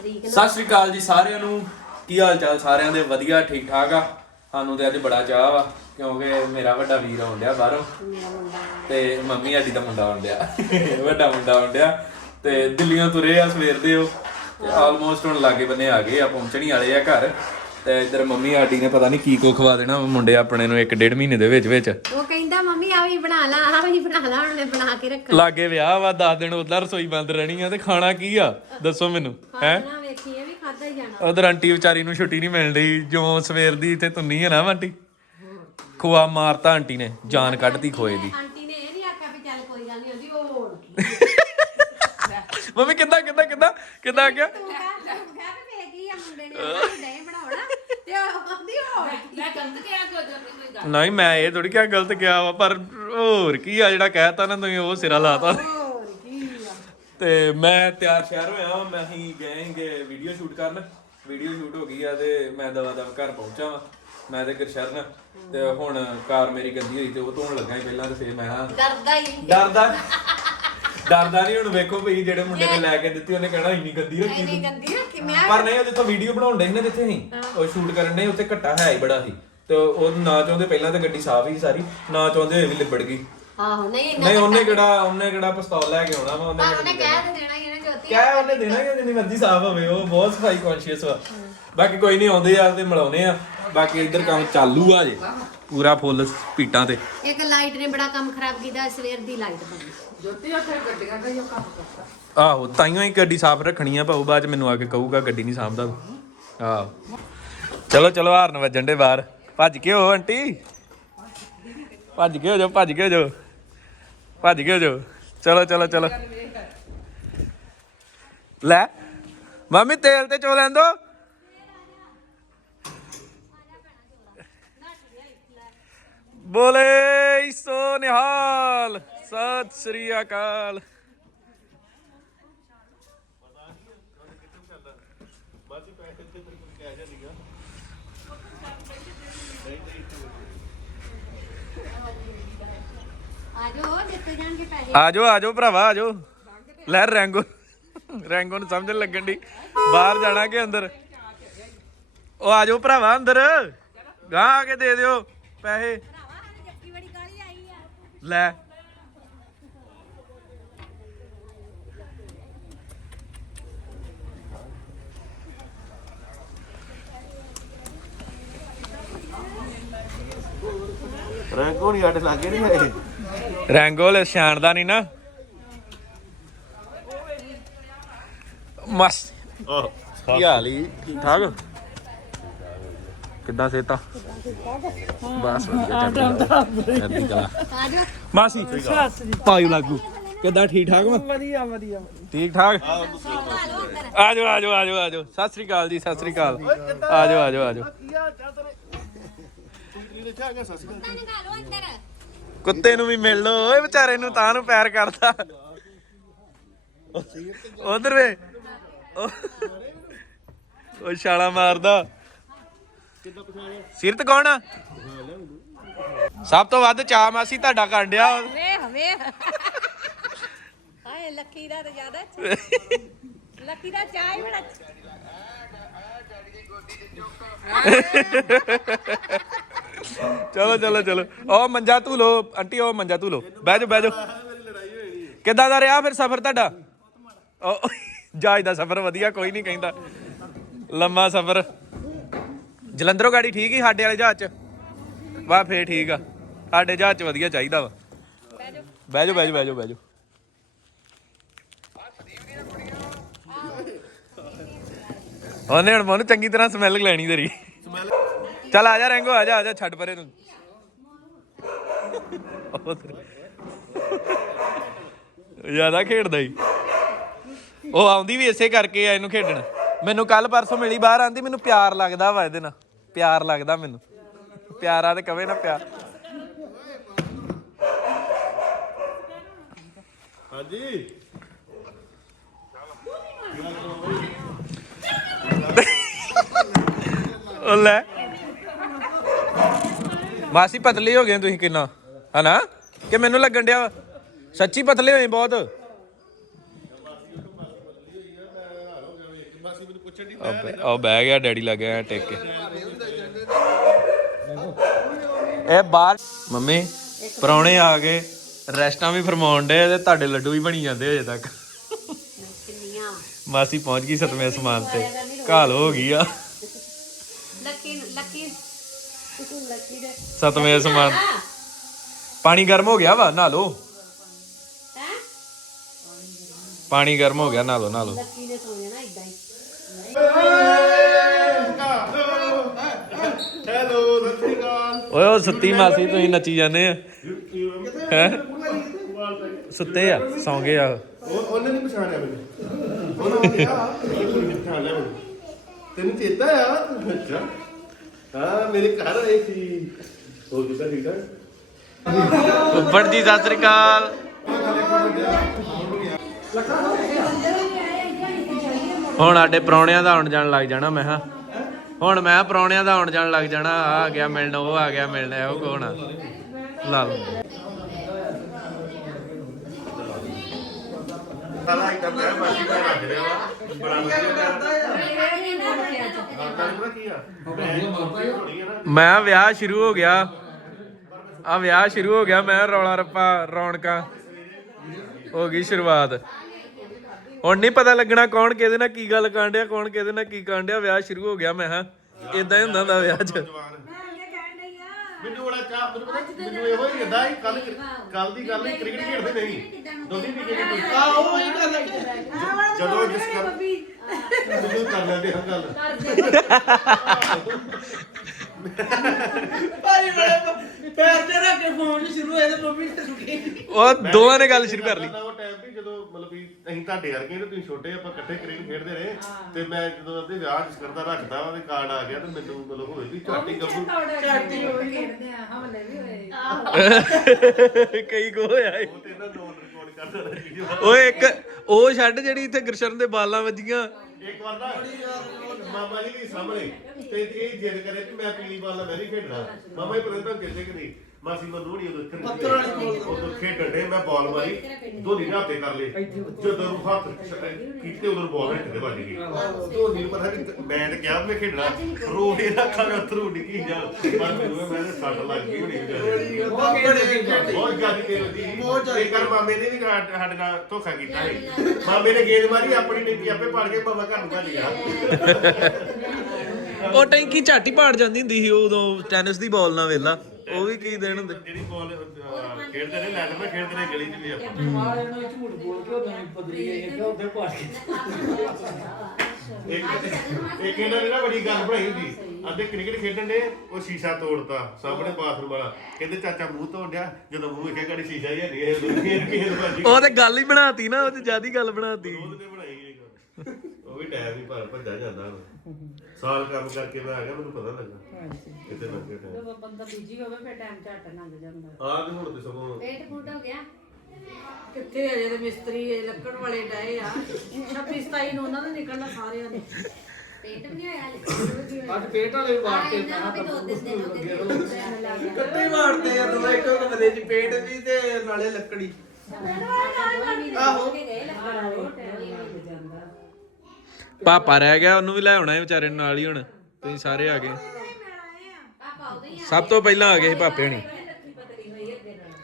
ਸਤਿ ਸ਼੍ਰੀ ਅਕਾਲ ਜੀ ਸਾਰਿਆਂ ਨੂੰ। ਕੀ ਹਾਲ ਚਾਲ ਸਾਰਿਆਂ ਦੇ? ਵਧੀਆ ਠੀਕ ਠਾਕ ਆ। ਸਾਨੂੰ ਤੇ ਅੱਜ ਬੜਾ ਚਾਹ ਵਾ ਕਿਉਂਕਿ ਮੇਰਾ ਵੱਡਾ ਵੀਰ ਆਉਣ ਡਿਆ ਬਾਹਰੋਂ। ਤੇ ਮੰਮੀ ਸਾਡੀ ਦਾ ਮੁੰਡਾ ਆਉਣ ਡਿਆ। ਵੱਡਾ ਮੁੰਡਾ ਆਉਣ ਡਿਆ। ਤੇ ਦਿੱਲੀੋਂ ਤੁਰੇ ਆ ਸਵੇਰ ਦੇ ਉਹ। ਤੇ ਆਲਮੋਸਟ ਹੁਣ ਲਾਗੇ ਬੰਨੇ ਆ ਗਏ ਆ ਪਹੁੰਚਣੀ ਵਾਲੇ ਆ ਘਰ। ਤੇ ਇੱਧਰ ਮੰਮੀ ਸਾਡੀ ਨੇ ਪਤਾ ਨਹੀਂ ਕੀ ਕੋ ਖਵਾ ਦੇਣਾ ਮੁੰਡੇ ਆਪਣੇ ਨੂੰ ਇੱਕ ਡੇਢ ਮਹੀਨੇ ਦੇ ਵਿੱਚ ਵਿੱਚ। ਉਹ ਕਹਿੰਦਾ ਮੰਮੀ ਆ ਵੀ ਬਣਾ ਲਾ ਆ ਵੀ ਬਣਾ ਲਾ ਹੁਣ ਮੈਂ ਬਣਾ ਕੇ ਰੱਖ ਲਾਗੇ ਵਿਆਹ ਵਾ 10 ਦਿਨ ਉਧਰ ਰਸੋਈ ਬੰਦ ਰਹਿਣੀ ਆ ਤੇ ਖਾਣਾ ਕੀ ਆ? ਦੱਸੋ ਮੈਨੂੰ ਹੈ? ਖਾਣਾ ਵੇਖੀ ਇਹ ਵੀ ਖਾਦਾ ਹੀ ਜਾਣਾ। ਉਧਰ ਆਂਟੀ ਵਿਚਾਰੀ ਨੂੰ ਛੁੱਟੀ ਨਹੀਂ ਮਿਲ ਰਹੀ ਜੋ ਸਵੇਰ ਦੀ ਇੱਥੇ ਤੁੰਨੀ ਹੈ ਨਾ ਆਂਟੀ। ਖੁਆ ਮਾਰਤਾ ਆਂਟੀ ਨੇ ਜਾਨ ਕੱਢਤੀ ਖੋਏ ਦੀ। ਆਂਟੀ ਨੇ ਇਹ ਨਹੀਂ ਆਖਿਆ ਵੀ ਚੱਲ ਕੋਈ ਗੱਲ ਨਹੀਂ ਉਹਦੀ ਉਹ ਹੋਰ ਮੰਮੀ ਕਿੱਦਾਂ ਕਿੱਦਾਂ ਕਿੱਦਾਂ ਕਿੱਦਾਂ ਆ ਗਿਆ ਤੂੰ ਕਹਿ ਤੂੰ ਕਹਿ ਵੀ ਵੇਖ ਆ ਮੁੰਡੇ ਨੇ ਡੇ ਬਣਾਉਣਾ। ਤੇ ਉਹ ਆਂਦੀ ਹੋਰ ਮੈਂ ਗਲਤ ਕਿਹਾ ਕਿ ਉਹ ਨਹੀਂ ਮੈਂ ਇਹ ਥੋੜੀ ਕਿਹਾ ਗਲਤ ਕਿਹਾ ਵਾ ਪਰ ਹੋਰ ਕੀ ਆ ਜਿਹੜਾ ਕਹਿਤਾ ਨਾ ਤੁਸੀਂ ਉਹ ਸਿਰਾ ਲਾਤਾ। ਹੋਰ ਕੀ ਆ? ਤੇ ਮੈਂ ਤਿਆਰ ਸ਼ਹਿਰ ਹੋਇਆ ਵਾਂ, ਮੈਂ ਹੀ ਗਏਂਗੇ ਵੀਡੀਓ ਸ਼ੂਟ ਕਰਨ। ਵੀਡੀਓ ਸ਼ੂਟ ਹੋ ਗਈ ਆ ਤੇ ਮੈਂ ਦਵਾ ਦਵ ਘਰ ਪਹੁੰਚਾ ਵਾਂ ਮੈਂ ਤੇ ਗੁਰਸ਼ਰਨ। ਤੇ ਹੁਣ ਕਾਰ ਮੇਰੀ ਗੰਦੀ ਹੋਈ ਤੇ ਉਹ ਧੋਣ ਲੱਗਾ ਸੀ ਪਹਿਲਾਂ ਤੇ ਫੇਰ ਮੈਂ ਹਾਂ ਡਰਦਾ ਹੀ ਡਰਦਾ? ਡਰਦਾ ਨਹੀਂ ਹੁਣ ਵੇਖੋ ਭਈ ਜਿਹੜੇ ਮੁੰਡੇ ਨੇ ਲੈ ਕੇ ਦਿੱਤੀ ਉਹਨੇ ਕਹਿਣਾ ਇੰਨੀ ਗੰਦੀ ਰੱਖੀ ਨਹੀਂ ਗੰਦੀ ਰੱਖੀ ਮੈਂ ਪਰ ਨਹੀਂ ਉਹ ਜਿੱਥੋਂ ਵੀਡੀਓ ਬਣਾਉਣ ਦੇ ਨਾ ਜਿੱਥੇ ਅਸੀਂ ਉਹ ਸ਼ੂਟ ਕਰਨ ਦੇ ਉੱਥੇ ਘੱਟਾ ਹੈ ਹੀ ਬੜਾ ਸੀ। ਤੇ ਉਹ ਨਾ ਚਾਹੁੰਦੇ ਪਹਿਲਾਂ ਤਾਂ ਗੱਡੀ ਸਾਫ਼ ਹੀ ਸਾਰੀ ਨਾ ਚਾਹੁੰਦੇ ਹੋਏ ਵੀ ਲਿਬੜ ਗਈ। ਆਹੋ ਨਹੀਂ ਇੰਨਾ ਨਹੀਂ ਉਹਨੇ ਕਿਹੜਾ ਉਹਨੇ ਕਿਹੜਾ ਪਿਸਤੌਲ ਲੈ ਕੇ ਆਉਣਾ ਵਾ ਉਹਨੇ ਉਹਨੇ ਕਹਿ ਤੇ ਦੇਣਾ ਹੀ ਨਾ ਜੋਤੀ ਕਿਆ ਉਹਨੇ ਦੇਣਾ ਕਿ ਜਿੰਨੀ ਮਰਜ਼ੀ ਸਾਫ਼ ਹੋਵੇ ਉਹ ਬਹੁਤ ਸਫ਼ਾਈ ਕੌਨਸ਼ੀਅਸ ਵਾ। ਬਾਕੀ ਕੋਈ ਨਹੀਂ ਆਉਂਦੇ ਯਾਰ ਤੇ ਮਿਲਾਉਨੇ ਆ। ਬਾਕੀ ਇੱਧਰ ਕੰਮ ਚਾਲੂ ਆ ਜੇ। ਪੂਰਾ ਫੁੱਲ ਸਪੀਟਾਂ ਤੇ। ਇੱਕ ਲਾਈਟ ਨੇ ਬੜਾ ਕੰਮ ਖਰਾਬ ਕੀਤਾ ਸਵੇਰ ਦੀ ਲਾਈਟ ਬੰਦ ਆਹੋ ਤਾਈਓ ਹੀ ਗੱਡੀ ਸਾਫ਼ ਰੱਖਣੀ ਆ ਭਾਊ ਬਾਅਦ ਚ ਮੈਨੂੰ ਆ ਕੇ ਕਹੂਗਾ ਗੱਡੀ ਨਹੀਂ ਸਾਂਭਦਾ। ਆਹੋ। ਚਲੋ ਚਲੋ ਹਾਰਨ ਵੱਜਣ ਦੇ ਬਾਹਰ। ਭੱਜ ਕੇ ਹੋ ਆਂਟੀ। ਭੱਜ ਕੇ ਹੋ ਜਾਓ ਭੱਜ ਕੇ ਹੋ ਜਾਓ ਭੱਜ ਕੇ ਹੋ ਜਾਓ ਚਲੋ ਚਲੋ ਚਲੋ। ਲੈ। ਮੰਮੀ ਤੇਲ ਤੇ ਚੋ ਲੈਣ ਬੋਲੇ ਸੋ ਨਿਹਾਲ ਸਤਿ ਸ੍ਰੀ ਅਕਾਲ। ਆਜੋ ਜਾਣਗੇ ਪੈਸੇ। ਆਜੋ ਆਜੋ ਭਰਾਵਾ ਆਜੋ। ਲੈ ਰੈਂਗੋ ਰੈਂਗੋ ਨੂੰ ਸਮਝਣ ਲੱਗਣ ਦੀ ਬਾਹਰ ਜਾਣਾ ਕਿ ਅੰਦਰ? ਉਹ ਆਜੋ ਭਰਾਵਾ ਅੰਦਰ। ਗਾਂ ਆ ਕੇ ਦੇ ਦਿਓ ਪੈਸੇ ਜੱਫੀ ਬੜੀ ਕਾਲੀ ਆਈ ਆ ਲੈ। ਰੰਗੋ ਨਹੀਂ ਆਟੇ ਲੱਗੇ ਨਹੀਂ ਹੋਏ ਰੈਂਗੋ ਲੈ ਛਾਣਦਾ ਨਹੀਂ ਨਾ ਮਸ। ਕੀ ਹਾਲ ਠੀਕ ਠਾਕ? ਕਿੱਦਾਂ ਸੇਤਾ ਬਸ ਵਧੀਆ ਚੜ੍ਹਦੀ ਕਲਾ ਆਜੋ ਮਾਸੀ ਪਾਇਓ ਲਾਗੂ ਕਿੱਦਾਂ ਠੀਕ ਠਾਕ ਵਾ? ਵਧੀਆ ਵਧੀਆ। ਠੀਕ ਠਾਕ? ਆ ਲੋ ਅੰਦਰ ਆਜੋ ਆਜੋ ਆਜੋ ਆਜੋ। ਸਤਿ ਸ੍ਰੀ ਅਕਾਲ ਜੀ ਸਤਿ ਸ੍ਰੀ ਅਕਾਲ। ਆਜੋ ਆਜੋ ਆਜੋ। ਕੀ ਹਾਲ ਚਾਲ ਤੇਰੇ? ਤੂੰ ਕੀ ਲਿਖਿਆ ਗਿਆ ਸਸੀ ਤਾਂ ਨਿਕਾਲੋ ਅੰਦਰ। ਕੁੱਤੇ ਨੂੰ ਵੀ ਮਿਲ ਲੋ ਓਏ ਵਿਚਾਰੇ ਨੂੰ ਤਾਂ ਨੂੰ ਪੈਰ ਕਰਦਾ। ਉਧਰ ਵੇ। ਉਹ ਛਾਲਾ ਮਾਰਦਾ। ਸਿਰਤ ਕੌਣ ਆ? ਸਭ ਤੋਂ ਵੱਧ ਚਾਹ ਮਾਸੀ ਤੁਹਾਡਾ ਕਾਂਡਿਆ ਵੇਖ ਵੇਖ ਹਾਏ ਲੱਕੀ ਦਾ ਤਾਂ ਜ਼ਿਆਦਾ ਲੱਕੀ ਦਾ ਚਾਹ ਹੀ ਬੜਾ ਚਲੋ ਚਲੋ ਚਲੋ। ਉਹ ਮੰਜਾ ਧੂ ਲੋ ਆਂਟੀ ਉਹ ਮੰਜਾ ਧੂ ਲੋ ਬਹਿ ਜਾਓ ਬਹਿ ਜਾਓ। ਕਿੱਦਾਂ ਦਾ ਰਿਹਾ ਫਿਰ ਸਫ਼ਰ ਤੁਹਾਡਾ? ਜਹਾਜ਼ ਦਾ ਸਫ਼ਰ ਵਧੀਆ ਕੋਈ ਨਹੀਂ ਕਹਿੰਦਾ। ਲੰਮਾ ਸਫ਼ਰ। ਜਲੰਧਰੋਂ ਗਾੜੀ ਠੀਕ ਹੀ ਸਾਡੇ ਵਾਲੇ ਜਹਾਜ਼ 'ਚ? ਵਾਹ, ਫੇਰ ਠੀਕ ਆ। ਸਾਡੇ ਜਹਾਜ਼ 'ਚ ਵਧੀਆ ਚਾਹੀਦਾ ਵਾ। ਬਹਿ ਜਾ ਬਹਿ ਜਾਓ ਬਹਿ ਜਾਓ ਬਹਿ ਜਾਓ। ਉਹਨੇ ਹੁਣ ਮੈਨੂੰ ਚੰਗੀ ਤਰ੍ਹਾਂ ਸਮੈਲ ਲੈਣੀ ਤੇਰੀ। ਚੱਲ ਆ ਜਾ ਰੈਂਗੋ, ਆ ਜਾ ਆ ਜਾ, ਛੱਡ ਪਰੇ ਤੂੰ ਉਹ ਜ਼ਿਆਦਾ ਖੇਡਦਾ ਹੀ ਉਹ ਆਉਂਦੀ ਵੀ ਇਸੇ ਕਰਕੇ ਆ ਇਹਨੂੰ ਖੇਡਣ। ਮੈਨੂੰ ਕੱਲ ਪਰਸੋਂ ਮਿਲੀ, ਬਾਹਰ ਆਂਦੀ, ਮੈਨੂੰ ਪਿਆਰ ਲੱਗਦਾ ਵਾ ਇਹਦੇ ਨਾਲ। ਪਿਆਰ ਲੱਗਦਾ ਮੈਨੂੰ ਪਿਆਰਾ ਤੇ ਕਵੇ ਨਾ ਪਿਆਰ ਹਾਂਜੀ ਉਹ ਲੈ ਮਾਸੀ ਪਤਲੇ ਹੋ ਗਏ ਤੁਸੀਂ ਕਿੰਨਾ ਹਨਾ ਕਿ ਮੈਨੂੰ ਲੱਗਣ ਡਿਆ? ਸੱਚੀ ਪਤਲੇ ਹੋਏ ਬਹੁਤ ਉਹ ਬਹਿ ਗਿਆ ਡੈਡੀ ਲੱਗ ਗਿਆ ਟੇਕ ਕੇ ਇਹ ਬਾਹਰ ਮੰਮੀ ਪਰੌਣੇ ਆ ਗਏ। ਰੈਸਟਾਂ ਵੀ ਫਰਮਾਉਣ ਡੇ ਤੇ ਤੁਹਾਡੇ ਲੱਡੂ ਵੀ ਬਣੀ ਜਾਂਦੇ ਹਜੇ ਤੱਕ। ਮਾਸੀ ਪਹੁੰਚ ਗਈ ਸਤਵੇਂ ਅਸਮਾਨ ਤੇ। ਘਾਲ ਹੋ ਗਈ ਆ। Lucky Lucky. ਸਤਵੇਂ ਅਸਮਾਨ। ਪਾਣੀ ਗਰਮ ਹੋ ਗਿਆ ਵਾ? ਲਓ। ਹੈ? ਪਾਣੀ ਗਰਮ ਹੋ ਗਿਆ ਨਹਾ ਲਓ ਨਹਾ ਲਓ। ਲੱਕੀ ਨੇ ਸੌ ਜਾਣਾ ਇਦਾਂ ਹੀ ਹੈਲੋ ਸਤਿ ਸ਼੍ਰੀ ਅਕਾਲ ਓਏ ਉਹ ਸੁੱਤੀ ਮਾਸੀ ਤੁਸੀਂ ਨੱਚੀ ਜਾਂਦੇ ਆ। ਹੈ? ਸੁੱਤੇ ਆ ਸੌਂ ਗਏ ਆ ਉਹ। ਉਹਨੇ ਨਹੀਂ ਪਛਾਣਿਆ ਮੈਨੂੰ। ਉਹਨੇ ਕਿਹਾ ਕੁੜੀ ਨੇ ਪਛਾਣ ਲਿਆ ਮੈਨੂੰ। ਤੈਨੂੰ ਚੇਤਾ ਆ ਅੱਛਾ ਹਾਂ ਮੇਰੇ ਘਰ ਆਏ ਸੀ। ਹੋ ਜੂਗਾ ਠੀਕ ਠਾਕ ਉੱਪਰ ਜੀ ਸਤਿ ਸ੍ਰੀ ਅਕਾਲ। ਹੁਣ ਸਾਡੇ ਪ੍ਰਾਹੁਣਿਆਂ ਦਾ ਆਉਣ ਜਾਣ ਲੱਗ ਜਾਣਾ ਮੈਂ ਹਾਂ ਹੁਣ ਮੈਂ ਪ੍ਰਾਹੁਣਿਆਂ ਦਾ ਆਉਣ ਜਾਣ ਲੱਗ ਜਾਣਾ ਆ ਆ ਗਿਆ ਮਿਲਣ, ਉਹ ਆ ਗਿਆ ਮਿਲਣ ਉਹ ਕੌਣ ਆ? ਲਾ ਲਓ। ਸਾਲਾ ਇੱਕ ਮੈਂ ਬਾਕੀ ਮੈਂ ਰੱਜ ਰਿਹਾ ਵਾ ਬੜਾ ਵਧੀਆ ਕਰਦਾ ਆ ਕੀ ਆ ਮੈਂ ਵਿਆਹ ਸ਼ੁਰੂ ਹੋ ਗਿਆ। ਆ ਵਿਆਹ ਸ਼ੁਰੂ ਹੋ ਗਿਆ, ਮੈਂ ਰੌਲਾ ਰੱਪਾ ਰੌਣਕਾਂ। ਹੋ ਗਈ ਸ਼ੁਰੂਆਤ। ਹੁਣ ਨਹੀਂ ਪਤਾ ਲੱਗਣਾ ਕੌਣ ਕਿਹਦੇ ਨਾਲ ਕੀ ਗੱਲ ਕਰਨ ਡਿਆ ਕੌਣ ਕਿਹਦੇ ਨਾਲ ਕੀ ਕਰਨ ਡਿਆ ਵਿਆਹ ਸ਼ੁਰੂ ਹੋ ਗਿਆ ਮੈਂ ਹਾਂ। ਇਦਾਂ ਹੀ ਹੁੰਦਾ ਹੁੰਦਾ ਵਿਆਹ 'ਚ। ਜਵਾਨ ਮੈਨੂੰ ਬੜਾ ਚਾਹ ਮੈਨੂੰ ਪਤਾ ਮੈਨੂੰ ਇਹੋ ਹੀ ਹੁੰਦਾ ਸੀ ਕੱਲ ਕੱਲ ਦੀ ਗੱਲ ਹੀ ਕ੍ਰਿਕਟ ਖੇਡਦੇ ਨਹੀਂ ਦੋਨੀ ਵੀ ਖੇਡਦੇ ਆ ਉਹ ਹੀ ਗੱਲ ਜਦੋਂ ਜਿਸ ਕਰ ਜਦੋਂ ਕਰ ਲੈਂਦੇ ਹਾਂ ਗੱਲ। ਭਾਈ ਬੜੇ ਪੈਰ ਤੇ ਰੱਖ ਕੇ ਫੋਨ ਸ਼ੁਰੂ ਹੋਏ ਤੇ ਮੰਮੀ ਨੇ ਸੁਣੀ ਉਹ ਦੋਵਾਂ ਨੇ ਗੱਲ ਸ਼ੁਰੂ ਕਰ ਲਈ। ਉਹ ਟਾਈਮ ਵੀ ਜਦੋਂ ਮਤਲਬ ਵੀ ਅਸੀਂ ਤੁਹਾਡੇ ਵਰਗੇ ਨੇ ਤੁਸੀਂ ਛੋਟੇ ਆਪਾਂ ਇਕੱਠੇ ਕ੍ਰਿਕਟ ਖੇਡਦੇ ਰਹੇ। ਤੇ ਮੈਂ ਜਦੋਂ ਉਹਦੇ ਵਿਆਹ ਜਿਸ ਕਰਦਾ ਰੱਖਦਾ ਉਹਦੇ ਕਾਰਡ ਆ ਗਿਆ ਤੇ ਮੈਨੂੰ ਮਤਲਬ ਹੋਏ ਵੀ ਝਾਟੀ ਗੱਭੂ ਕਈ ਕੋ ਹੋਇਆ ਏ ਉਹ ਤੇ ਇਹਨਾਂ ਨੋਨ ਰਿਕਾਰਡ ਕਰਦਾ ਰਿਹਾ ਵੀਡੀਓ ਓਏ ਇੱਕ ਉਹ ਛੱਡ ਜਿਹੜੀ ਇੱਥੇ ਗੁਰਸ਼ਰਨ ਦੇ ਬਾਲਾਂ ਵੱਜੀਆਂ। ਇੱਕ ਵਾਰ ਨਾ ਮਾਮਾ ਜੀ ਦੇ ਸਾਹਮਣੇ। ਤੇ ਇਹ ਜਿੱਦ ਕਰੇ ਕਿ ਮੈਂ ਪੀਲੀ ਬਾਲ ਨਾਲ ਮੈਂ ਨਹੀਂ ਖੇਡਣਾ। ਮਾਮਾ ਹੀ ਪਤਾ ਤਾਂ ਕਹਿੰਦੇ ਕਿ ਨਹੀਂ ਮਾਸੀ ਮੰਨੂ ਨਹੀਂ ਉਦੋਂ ਪੱਥਰ ਵਾਲੀ ਬੋਲ। ਉਦੋਂ ਖੇਡਣ ਦੇ ਮੈਂ ਬਾਲ ਮਾਰੀ ਧੋਨੀ ਨੇ ਹੱਥੇ ਕਰ ਲਏ। ਜਦੋਂ ਨੂੰ ਹੱਥ ਕੀਤੇ ਉਦੋਂ ਬਾਲ ਹਿੱਟ ਤੇ ਵੱਜ ਗਈ ਧੋਨੀ ਨੂੰ ਪਤਾ ਨਹੀਂ ਮੈਂ ਤੇ ਕਿਹਾ ਮੈਂ ਖੇਡਣਾ। ਰੋੜੇ ਰੱਖਾਂ ਅਥਰੂ ਡਿੱਗੀ ਜਾ ਪਰ ਮੈਨੂੰ ਮੈਂ ਸੱਟ ਲੱਗ ਗਈ ਹੋਣੀ। ਵਿਚਾਰੇ ਬਹੁਤ ਖੇਡ ਦੀ ਬਹੁਤ ਇੱਕ ਵਾਰ ਮਾਮੇ ਨੇ ਵੀ ਸਾਡੇ ਨਾਲ ਧੋਖਾ ਕੀਤਾ ਸੀ। ਮਾਮੇ ਨੇ ਗੇਂਦ ਮਾਰੀ ਆਪਣੀ ਨੀਤੀ ਆਪੇ ਪੜ ਕੇ ਮਾਮਾ ਘਰ ਨੂੰ ਭੱਜ ਗਿਆ। ਉਹ ਟੈਂਕੀ ਝਾਟੀ ਪਾੜ ਜਾਂਦੀ ਹੁੰਦੀ ਸੀ ਉਦੋਂ ਟੈਨਿਸ ਦੀ ਬਾਲ ਨਾਲ ਵੇਲਾ ਉਹ ਵੀ ਕੀ ਦੇਣ ਹੁੰਦੇ? ਜਿਹੜੀ ਬਾਲ ਖੇਡਦੇ ਨੇ ਲੈਟ ਮੈਂ ਖੇਡਦੇ ਨੇ ਗਲੀ 'ਚ ਵੀ ਆਪਾਂ। ਮਾਰ ਇਹਨੂੰ ਝੂਠ ਬੋਲ ਕੇ ਉਹਨੇ ਪਦਰੀ ਗਈ ਕਿ ਉੱਥੇ ਪਾ ਕੇ ਇੱਕ ਇੱਕ ਇਹਨਾਂ ਨੇ ਨਾ ਬੜੀ ਗੱਲ ਬਣਾਈ ਹੁੰਦੀ। ਅੱਧੇ ਕ੍ਰਿਕਟ ਖੇਡਣ ਦੇ ਉਹ ਸ਼ੀਸ਼ਾ ਤੋੜਤਾ ਸਾਹਮਣੇ ਬਾਥਰੂਮ ਵਾਲਾ। ਕਹਿੰਦੇ ਚਾਚਾ ਮੂੰਹ ਤੋੜਿਆ ਜਦੋਂ ਮੂੰਹ ਵੇਖਿਆ ਗੜੀ ਸ਼ੀਸ਼ਾ ਹੀ ਹੈ ਨਹੀਂ ਇਹ ਫੇਰ ਵੱਜ ਗਈ ਉਹ ਤੇ ਗੱਲ ਹੀ ਬਣਾਤੀ ਨਾ ਉਹ ਤੇ ਜਿਆਦੀ ਗੱਲ ਬਣਾਤੀ। ਉਹਦੇ ਬਣਾਈ ਇਹ ਗੱਲ। ਉਹ ਵੀ ਹੀ ਭਰ ਭੱਜਾ ਜਾਂਦਾ ਹੁਣ। ਸਾਲ ਕੰਮ ਕਰਕੇ ਮੈਂ ਆ ਗਿਆ ਮੈਨੂੰ ਪਤਾ ਲੱਗਾ ਕਿਤੇ ਲੱਗੇ ਟਾਈਮ ਜਦੋਂ ਬੰਦਾ ਬੀਜੀ ਹੋਵੇ ਫਿਰ ਟਾਈਮ ਝੱਟ ਲੰਘ ਜਾਂਦਾ ਆਹ ਤੇ ਹੁਣ ਤੇ ਸਗੋਂ ਪੇਟ ਫੁੱਟ ਹੋ ਗਿਆ ਕਿੱਥੇ ਅਜੇ ਤੇ ਮਿਸਤਰੀ ਇਹ ਲੱਕੜ ਵਾਲੇ ਡਏ ਆ 26 27 ਨੂੰ ਉਹਨਾਂ ਨੇ ਨਿਕਲਣਾ ਸਾਰਿਆਂ ਨੇ ਪੇਟ ਵੀ ਨਹੀਂ ਹੋਇਆ ਹਲੇ ਅੱਜ ਪੇਟ ਵਾਲੇ ਆ ਇਹਨਾਂ ਨੂੰ ਵੀ ਦੋ ਦਿਨ ਹੋ ਗਏ ਪੇਟ ਲੱਗ ਗਿਆ ਕੱਟੇ ਮਾਰਦੇ ਆ ਦੋਵੇਂ ਇੱਕੋ ਕਮਰੇ 'ਚ ਪੇਟ ਵੀ ਤੇ ਨਾਲੇ ਲੱਕੜੀ ਆਹੋ ਕੇ ਗਏ ਲੱਗਾ ਪਾਪਾ ਰਹਿ ਗਿਆ ਉਹਨੂੰ ਵੀ ਲੈ ਆਉਣਾ ਹੈ ਵਿਚਾਰੇ ਨੂੰ ਨਾਲ ਹੀ ਹੁਣ। ਤੁਸੀਂ ਸਾਰੇ ਆ ਗਏ। ਸਭ ਤੋਂ ਪਹਿਲਾਂ ਆ ਗਏ ਸੀ ਪਾਪੇ ਹਣੀ।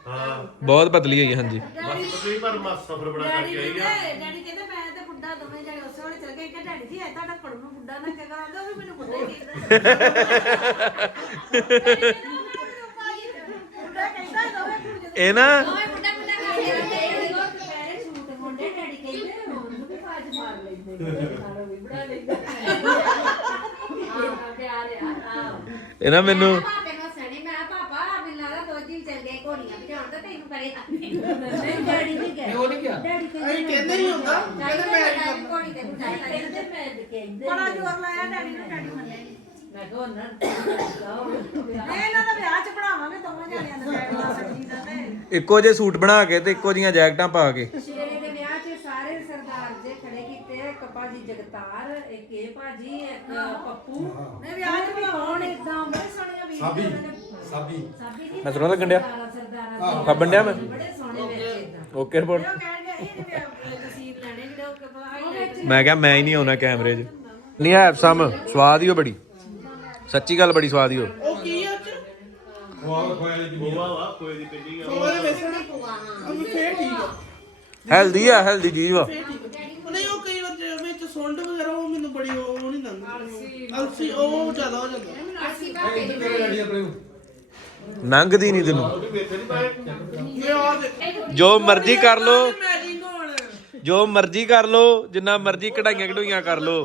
ਹਾਂ ਬਹੁਤ ਪਤਲੀ ਹੋਈ ਹਾਂਜੀ। ਬਸ ਤੁਸੀਂ ਪਰ ਮਸ ਸਫਰ ਬੜਾ ਕਰਕੇ ਆਈ ਆ। ਡੈਡੀ ਕਹਿੰਦੇ ਮੈਂ ਤੇ ਬੁੱਢਾ ਦੋਵੇਂ ਜਣੇ ਉਸੇ ਵੇਲੇ ਚਲ ਗਏ। ਕਿ ਡੈਡੀ ਜੀ ਐ ਤੁਹਾਡਾ ਪੜੂ ਨੂੰ ਬੁੱਢਾ ਨਾ ਕਿਆ ਕਰਾਂਦਾ ਉਹ ਵੀ ਮੈਨੂੰ ਬੁੱਢਾ ਹੀ ਕਹਿੰਦਾ। ਬੁੱਢਾ ਕਹਿੰਦਾ ਦੋਵੇਂ ਕੁੜੀ ਇਹ ਨਾ ਓਏ ਮੁੰਡਾ ਮੁੰਡਾ ਕਰਦੇ ਰਹਿੰਦੇ ਦੁਪਹਿਰੇ ਸੂਟ ਮੁੰਡੇ ਡੈਡੀ ਕਹਿੰਦੇ ਉਹਨੂੰ ਵੀ ਫਾਜ ਮਾਰ ਲੈਂਦੇ ਸਾਰਾ ਵੀ ਬਣਾ ਲੈਂਦੇ ਆ ਪਿਆਰ ਆ ਆ ਇਹ ਨਾ ਮੈਨੂੰ ਪਾਪੇ ਨੂੰ ਸਣੇ ਮੈਂ ਪਾਪਾ ਮੈਨੂੰ ਲੱਗਦਾ ਦੋ ਜੀ ਚੱਲ ਗਏ ਘੋੜੀਆਂ ਭਜਾਉਣ ਤਾਂ ਤੈਨੂੰ ਕਰੇ ਨਹੀਂ ਡੈਡੀ ਨਹੀਂ ਗਏ ਉਹ ਨਹੀਂ ਗਿਆ ਡੈਡੀ ਅਸੀਂ ਕਹਿੰਦੇ ਨਹੀਂ ਹੁੰਦਾ ਕਹਿੰਦੇ ਮੈਂ ਘੋੜੀ ਤੇ ਬਿਠਾਈ ਕਹਿੰਦੇ ਮੈਂ ਕਹਿੰਦੇ ਬੜਾ ਜ਼ੋਰ ਲਾਇਆ ਡੈਡੀ ਨੇ ਡੈਡੀ ਮੰਨੇ ਨੀ। ਮੈਂ ਕਿਹਾ ਉਹਨਾਂ ਨੂੰ ਇਹ ਇਹਨਾਂ ਦਾ ਵਿਆਹ ਚ ਬਣਾਵਾਂਗੇ ਦੋਵਾਂ ਜਣਿਆਂ ਦਾ ਡੈਡੀ ਦਾ ਸੱਜੀ ਦਾ। ਤੇ ਇੱਕੋ ਜਿਹੇ ਸੂਟ ਬਣਾ ਕੇ ਤੇ ਇੱਕੋ ਜੀਆਂ ਜੈਕਟਾਂ ਪਾ ਕੇ। ਸ਼ੇਰੇ ਦੇ ਵਿਆਹ 'ਚ ਸਾਰੇ ਸਰਦਾਰ ਜੇ ਖੜੇ ਕੀਤੇ ਇੱਕ ਭਾਜੀ ਜਗਤਾਰ ਇੱਕ ਇਹ ਭਾਜੀ ਇੱਕ ਪੱਪੂ ਨੇ ਵਿਆਹ ਚ ਵੀ ਬਣਾਉਣ ਕੌਣ ਇਦਾਂ ਬੜੇ ਸੋਹਣੀਆਂ ਵੀਡੀਓ ਸਾਬੀ ਸਾਬੀ। ਸਾਬੀ ਦੀ ਮੈਂ ਤੁਹਾਨੂੰ ਲੱਗਣ ਡਿਆ ਸਰਦਾਰਾਂ ਕੱਬਣ ਡਿਆ ਮੈਂ? ਬੜੇ ਸੋਹਣੇ ਵਿੱਚ ਇਦਾਂ। Okay report. ਉਹ ਕਹਿੰਦੇ ਇਹ ਵਿਆਹ ਤਸਵੀਰ ਲੈਣੇ ਜਿਹੜੇ ਉਹ ਕਪਾ ਮੈਂ ਕਿਹਾ ਮੈਂ ਹੀ ਨਹੀਂ ਆਉਣਾ ਕੈਮਰੇ 'ਚ। ਨਹੀਂ ਹੈ ਸਮ ਸਵਾਦ ਹੀ ਉਹ ਬੜੀ। ਸੱਚੀ ਗੱਲ ਬੜੀ ਸਵਾਦ ਹੀ ਉਹ। ਉਹ ਕੀ ਆ ਚ ਗੋਵਾ ਵਾ ਕੋਈ ਦੀ ਪਿੰਡੀ ਆ। ਉਹਦੇ ਵਿੱਚ ਉਹ ਫੇਰ ਠੀਕ ਆ। ਹੈਲਦੀ ਆ ਹੈਲਦੀ ਜੀਵ ਆ ਫੇਰ ਠੀਕ ਆ। ਉਹ ਨਹੀਂ ਉਹ ਕਈ ਵਾਰ ਵਿੱਚ ਸੁੰਡ ਵਗੈਰਾ ਉਹ ਮੈਨੂੰ ਬੜੀ ਉਹ ਲੰਘਦੀ ਅਲਸੀ ਉਹ ਜ਼ਿਆਦਾ ਹੋ ਜਾਂਦਾ। ਅਸੀਂ ਭਾਪੇ ਦੀ ਨੰਗਦੀ ਨਹੀਂ ਤੈਨੂੰ। ਉਹਦੇ ਵਿੱਚ ਨਹੀਂ ਪਾਏ ਇਹ ਆ ਦੇ। ਜੋ ਮਰਜ਼ੀ ਕਰ ਲੋ ਮੈਜਿੰਗ ਹੋਣ ਜੋ ਮਰਜ਼ੀ ਕਰ ਲੋ ਜਿੰਨਾ ਮਰਜ਼ੀ ਕਢਾਈਆਂ ਕਢੂਈਆਂ ਕਰ ਲੋ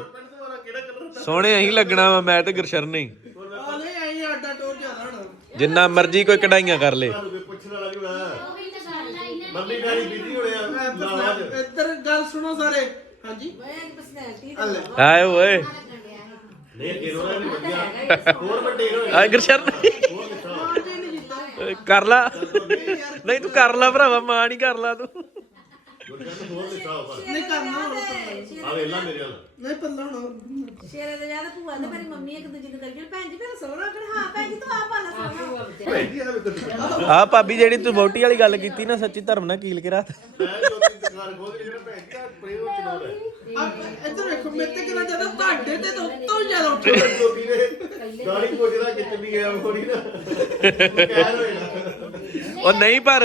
ਸੋਹਣੇ ਅਹੀਂ ਲੱਗਣਾ ਵਾ ਮੈਂ ਤੇ ਗੁਰਸ਼ਰਨ ਹੀ। ਆ ਨਹੀਂ ਆਈ ਆਡਾ ਟੋਰ ਜ਼ਿਆਦਾ ਹੋਣਾ। ਜਿੰਨਾ ਮਰਜ਼ੀ ਕੋਈ ਕਢਾਈਆਂ ਕਰ ਲੇ। ਪੁੱਛਣ ਵਾਲਾ ਨਹੀਂ ਹੋਣਾ ਮੰਮੀ ਡੈਡੀ ਬਿਜ਼ੀ ਹੋਣੇ ਆ ਲਾਵਾਂ ਚ ਇੱਧਰ ਗੱਲ ਸੁਣੋ ਸਾਰੇ। ਹਾਂਜੀ। ਹਲੇ ਆਏ ਓਏ। ਨਹੀਂ ਅੱਗੇ ਰੋਣਾ ਨਹੀਂ ਵਧੀਆ। ਹੋਰ ਵੱਡੇ ਹੋਏ ਆ ਗੁਰਸ਼ਰਨ ਹੋਰ ਕਿੱਥਾ ਕਰ ਲਾ। ਨਹੀਂ ਤੂੰ ਕਰ ਲਾ ਭਰਾਵਾ ਮਾਂ ਨਹੀਂ ਕਰ ਲਾ ਤੂੰ। ਗੁਰਜਨ ਹੋਰ ਕਿੱਥਾ ਹੋਵਾ ਨਹੀਂ ਕਰਨਾ ਹੁਣ ਪੱਲਾ ਆ ਵੇਲਾ ਮੇਰੇ ਨਾਲ ਨਹੀਂ ਪੱਲਾ ਹੋਣਾ ਸ਼ੇਰੇ ਦੇ ਜ਼ਿਆਦਾ ਭੂਆ ਤੇ ਮੇਰੀ ਮੰਮੀ ਇੱਕ ਦੂਜੀ ਨੂੰ ਕਰੀ ਭੈਣ ਜੀ ਮੇਰਾ ਸੋਹਣਾ ਕਰ ਹਾਂ ਭੈਣ ਜੀ ਤੂੰ ਆ ਪਾਲਾ ਸੋਹਣਾ ਭੈਂਦੀ ਆ ਮੈਂ ਆ ਭਾਬੀ ਜਿਹੜੀ ਤੂੰ ਵੋਟੀ ਵਾਲੀ ਗੱਲ ਕੀਤੀ ਨਾ ਸੱਚੀ ਧਰਮ ਨਾਲ ਕੀਲ ਕੇ ਰਾਤ ਜੋਤੀ ਦੁਕਾਨ ਖੋਲ ਕੇ ਜਿਹੜਾ ਭੈਂਦੀ ਆ ਪ੍ਰੇਮ ਚਲਾਉਣਾ ਆ ਇੱਧਰ ਵੇਖੋ ਮੇਰੇ ਤੇ ਕਿੰਨਾ ਜ਼ਿਆਦਾ ਤੁਹਾਡੇ ਤੇ ਤਾਂ ਉੱਤੋਂ ਹੀ ਜ਼ਿਆਦਾ ਉੱਠ। ਜੋਤੀ ਨੇ ਗਾੜੀ ਪੁੱਛਦਾ ਕਿੱਥੇ ਵੀ ਗਿਆ ਹੋਣੀ ਨਾ ਕਹਿ ਹੋਏਗਾ ਉਹ ਨਹੀਂ ਪਰ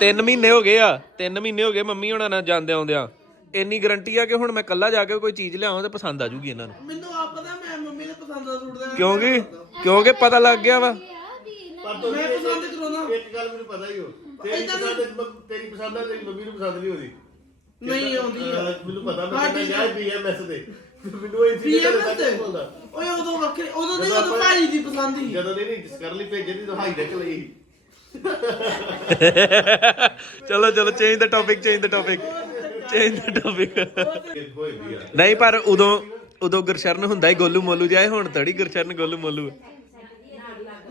3 ਮਹੀਨੇ ਹੋ ਗਏ ਆ 3 ਮਹੀਨੇ ਹੋ ਗਏ ਮੰਮੀ ਹੋਣਾ ਨਾਲ ਜਾਂਦੇ ਆਉਂਦਿਆਂ। ਇੰਨੀ ਗਰੰਟੀ ਆ ਕਿ ਹੁਣ ਮੈਂ ਕੱਲਾ ਜਾ ਕੇ ਕੋਈ ਚੀਜ਼ ਲਿਆਵਾਂ ਤੇ ਪਸੰਦ ਆ ਜੂਗੀ ਇਹਨਾਂ ਨੂੰ। ਮੈਨੂੰ ਆਪ ਪਤਾ ਮੈਂ ਮੰਮੀ ਦੇ ਪਸੰਦ ਦਾ ਸੂਟ ਦਾ ਕਿਉਂਕਿ ਕਿਉਂਕਿ ਪਤਾ ਲੱਗ ਗਿਆ ਵਾ। ਪਰ ਤੂੰ ਮੈਂ ਪਸੰਦ ਕਰਾਉਣਾ ਇੱਕ ਗੱਲ ਮੈਨੂੰ ਪਤਾ ਹੀ ਹੋ ਤੇਰੀ ਪਸੰਦ ਤੇਰੀ ਪਸੰਦ ਆ ਤੇਰੀ ਮੰਮੀ ਨੂੰ ਪਸੰਦ ਨਹੀਂ ਹੋਦੀ ਨਹੀਂ ਆਉਂਦੀ ਆ। ਮੈਨੂੰ ਪਤਾ ਮੈਂ ਕਿਹਾ ਗਿਆ ਬੀਐਮਐਸ ਤੇ। ਮੈਨੂੰ ਇਹ ਚੀਜ਼ ਪੀਐਮ ਤੇ? ਬੋਲਦਾ ਓਏ ਉਦੋਂ ਵੱਖਰੇ ਉਦੋਂ ਨਹੀਂ ਉਦੋਂ ਭਾਈ ਦੀ ਪਸੰਦ ਹੀ ਜਦੋਂ ਨਹੀਂ ਨਹੀਂ ਕਰ ਲਈ ਭੇਜੇ ਦੀ ਤਾਂ ਹਾਈ ਡੈਕ ਲਈ ਚਲੋ ਚਲੋ ਚੇਂਜ ਦਾ ਟੌਪਿਕ ਚੇਂਜ ਦਾ ਟੌਪਿਕ ਚੇਂਜ ਦਾ ਟੌਪਿਕ ਨਹੀਂ, ਪਰ ਉਦੋਂ ਉਦੋਂ ਗੁਰਸ਼ਰਨ ਹੁੰਦਾ ਹੀ ਗੋਲੂ ਮੋਲੂ ਜਾਏ ਹੁਣ ਤੜੀ ਗੁਰਸ਼ਰਨ, ਗੋਲੂ ਮੋਲੂ।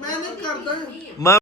ਮੈਂ ਨਹੀਂ ਕਰਦਾ